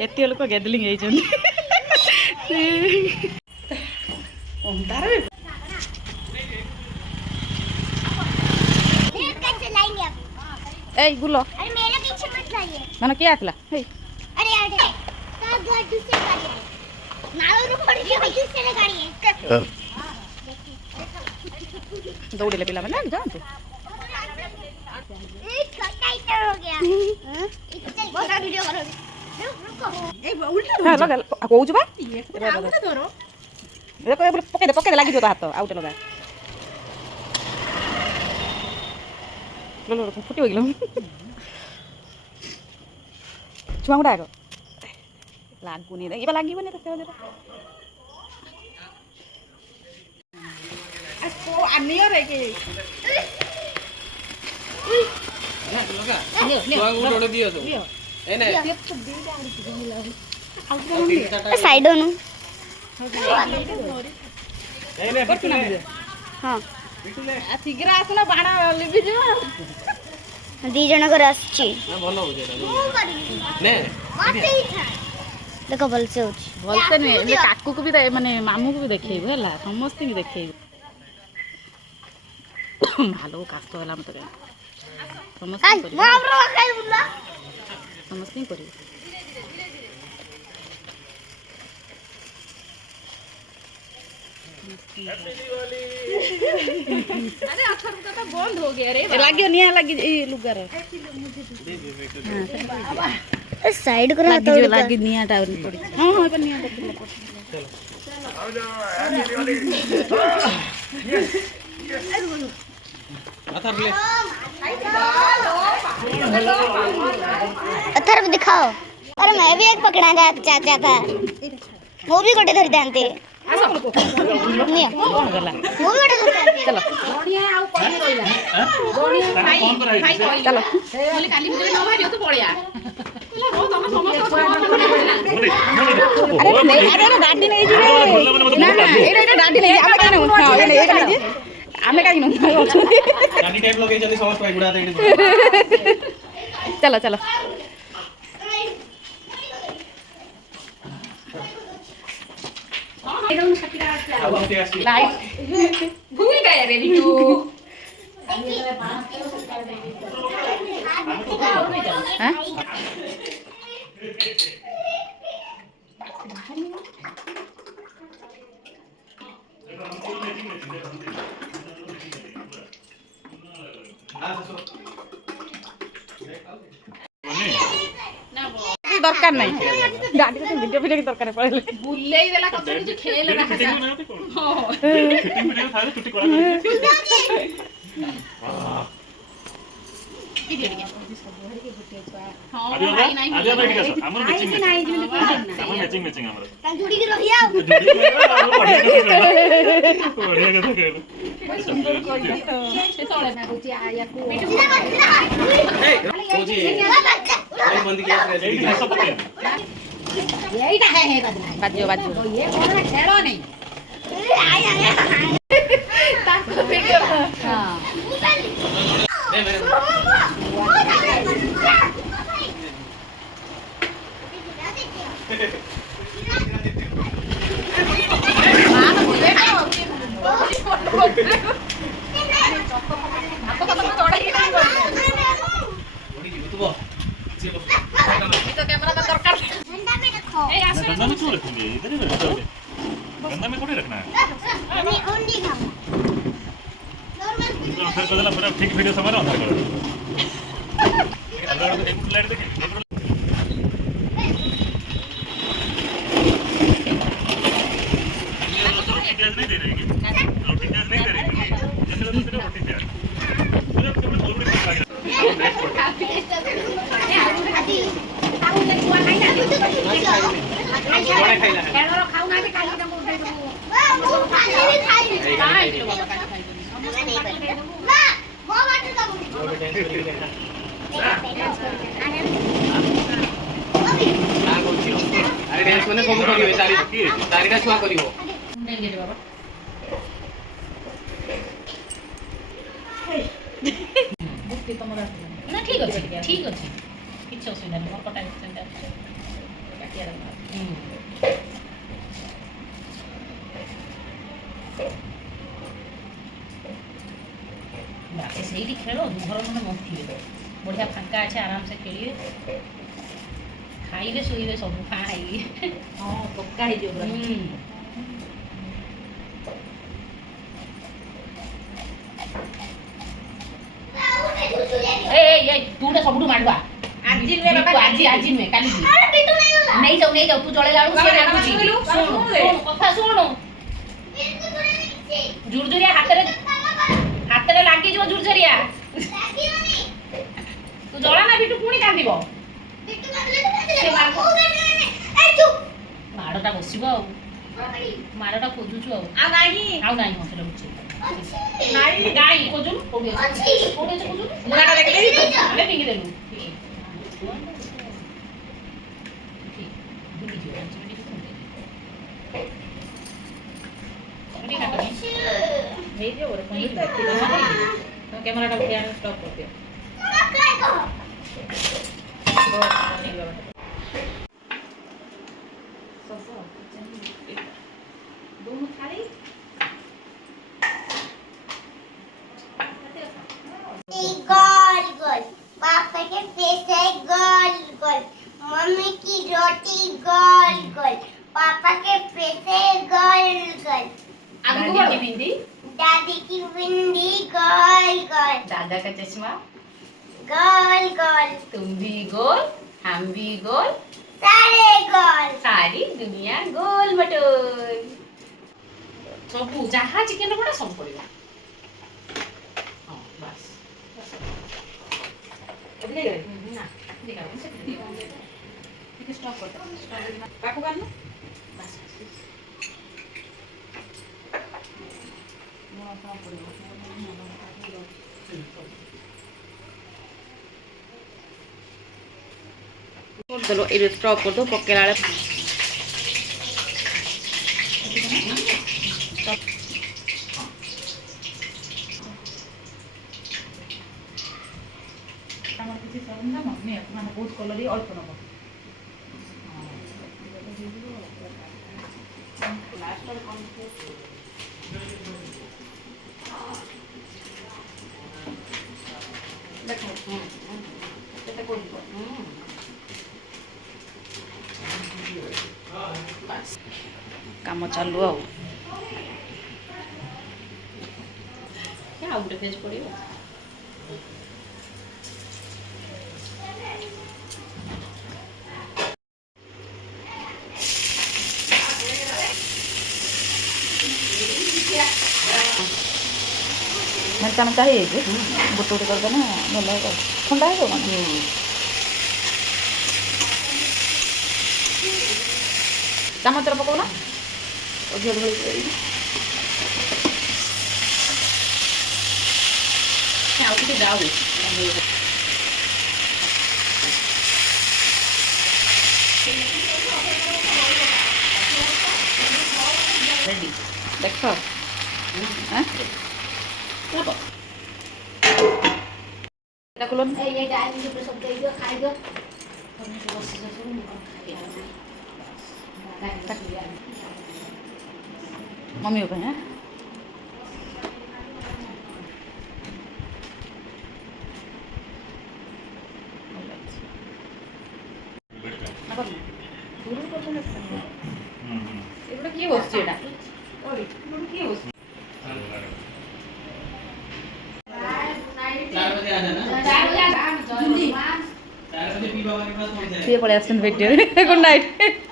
एत लोक गैदरिंग गुलो मैंने क्या आसला दौड़े पिला मैंने जानते पकड़ लगी तो हाथ आउटे लगा फुटी हो गल छुआ गुड़ा आग लगुनि लगे साइड हाँ शीघ्र आसना बाण लिभि दी जन घर देख भलसे भलसे नुहे काकू को भी माने मामू को भी देखेबू है समस्त भी देखेबू भालो काश है मत समस्त कर बंद हो गया रे लगे निया लगी लुगार साइड कर लगी निया टावर पड़ी हां हां पर निया अथर दिखाओ। अरे मैं भी एक पकड़ा था चाचा था वो भी गोटे धरि जानते चलो चलो दादी नहीं आमे कहीं चलो चलो भूल गए रे बिट्टू दरकार नहीं गाड़ी तो वीडियो वीडियो की दरकार पड़े बुलेई देला कत कुछ खेल ना हां फिटिंग वीडियो था छुट्टी करा की दे दिया हां भाई नहीं आदिया बैठ गया हमर मैचिंग हमर मैचिंग हमर ता जुड़ी के रहिया बढ़िया कथा कहलो सुंदर कोई से तोले ना गुची आया को कोजी ए बंद किया सब यहीटा है बाजियो बाजियो ये कोन खेलो नहीं आया ताको वीडियो हां दे मेरे गंदा में क्यों रखेंगे इधर ही रखोगे गंदा में थोड़ी रखना है ओनली खाओ नॉर्मल फिर कदला पूरा ठीक वीडियो समझ रहा हूं अगर एक प्लेट देखिए नहीं दे रहेगी रोटी प्याज नहीं दे रहेगी जैसे तो सिर्फ रोटी प्याज मुझे केवल ऑलरेडी लग रहा ठीक अच्छे किसी असुविधा नहीं ସେଇଠି ଖେଳ ଘର ମାନେ ମଥିବେ ବଢ଼ିଆ ଫାଙ୍କା ଅଛି ଆରାମସେ ଖେଳିବେ ଖାଇବେ ଶୋଇବେ ସବୁ ଖାଇବେ ହଁ ପକ୍କା ହେଇଯିବ ପୁରା ତୁ ଗୋଟେ ସବୁଠୁ ମାଡୁଆ ଆଜି ନୁହେଁ ବାପା ଆଜି ନୁହେଁ କାଲି ନେଇଯାଉ ତୁ ଜଳେଇଲା ବେଳକୁ କଥା ଶୁଣୁ ଜୁରଜୁରିଆ ହାତରେ ଲାଗିଯିବ ଜୁରଜୁରିଆ ତୁ ଜଳା ନା ବିଟୁ ପୁଣି କାନ୍ଦିବ ମାଡ଼ଟା ବସିବ ଆଉ ମାଡ଼ଟା ଖୋଜୁଛୁ ଆଉ ନାହିଁ ହଁ ସେଟା ବୁଝି ନାଇଁ ଖୋଜୁନୁ କୋଉଠି ଅଛି ଖୋଜୁନୁ ମୁଣାଟା ଦେଖିଦେବି ଆମେ ଫିଙ୍ଗିଦେଲୁ ହେଇଯିବ ଗୋଟେ କ୍ୟାମେରାଟା ଉଠେଇ ଆଣି ଷ୍ଟପ୍ କରିଦିଅ दोनों थाली गोल गोल पापा के फेस है गोल गोल मम्मी की रोटी गोल गोल पापा के फेस है गोल गोल दादी की बिंदी गोल गोल दादा का चश्मा गोल गोल तुम भी गोल हम भी गोल सारे गोल सारी दुनिया गोल मटोल ସବୁ ଯାହା ଚିକେନ ଗୁଡ଼ା ସବୁ ପଡ଼ିବ ହଁ ବାସ୍ ଟିକେ ଷ୍ଟପ୍ କରିଦିଅ ପାଖକୁ ଆଣୁ କରିଦେଲ ଏବେ ଷ୍ଟପ୍ କରିଦେବ ପକେଇଲା ବେଳେ ଆମର କିଛି ସରଞ୍ଜାମ ନିଅ ମାନେ ବହୁତ କଲର ଅଳ୍ପ ନେବ ଦେଖ କେତେ କରିବ କାମ ଚାଲୁ ଆଉ ଗୋଟେ ପେଜ ପଡ଼ିବ ମେଞ୍ଚା ମେଞ୍ଚା ହେଇଯାଇଛି ଗୋଟେ ଗୋଟେ କରିଦେଲେ ଭଲ ହେବ ଥଣ୍ଡା ହେଇଯିବ କ'ଣ ଚାମଚରେ ପକାଉ ନା ଅଧିକ ଧଳି ଆଉ ଟିକେ ଯାଉ ରେଡି ଦେଖ मम्मी को हैं एगुड़ा किए बसছে এটা एगुड़ा किए बसছে ये पड़े आसन वीडियो गुड नाइट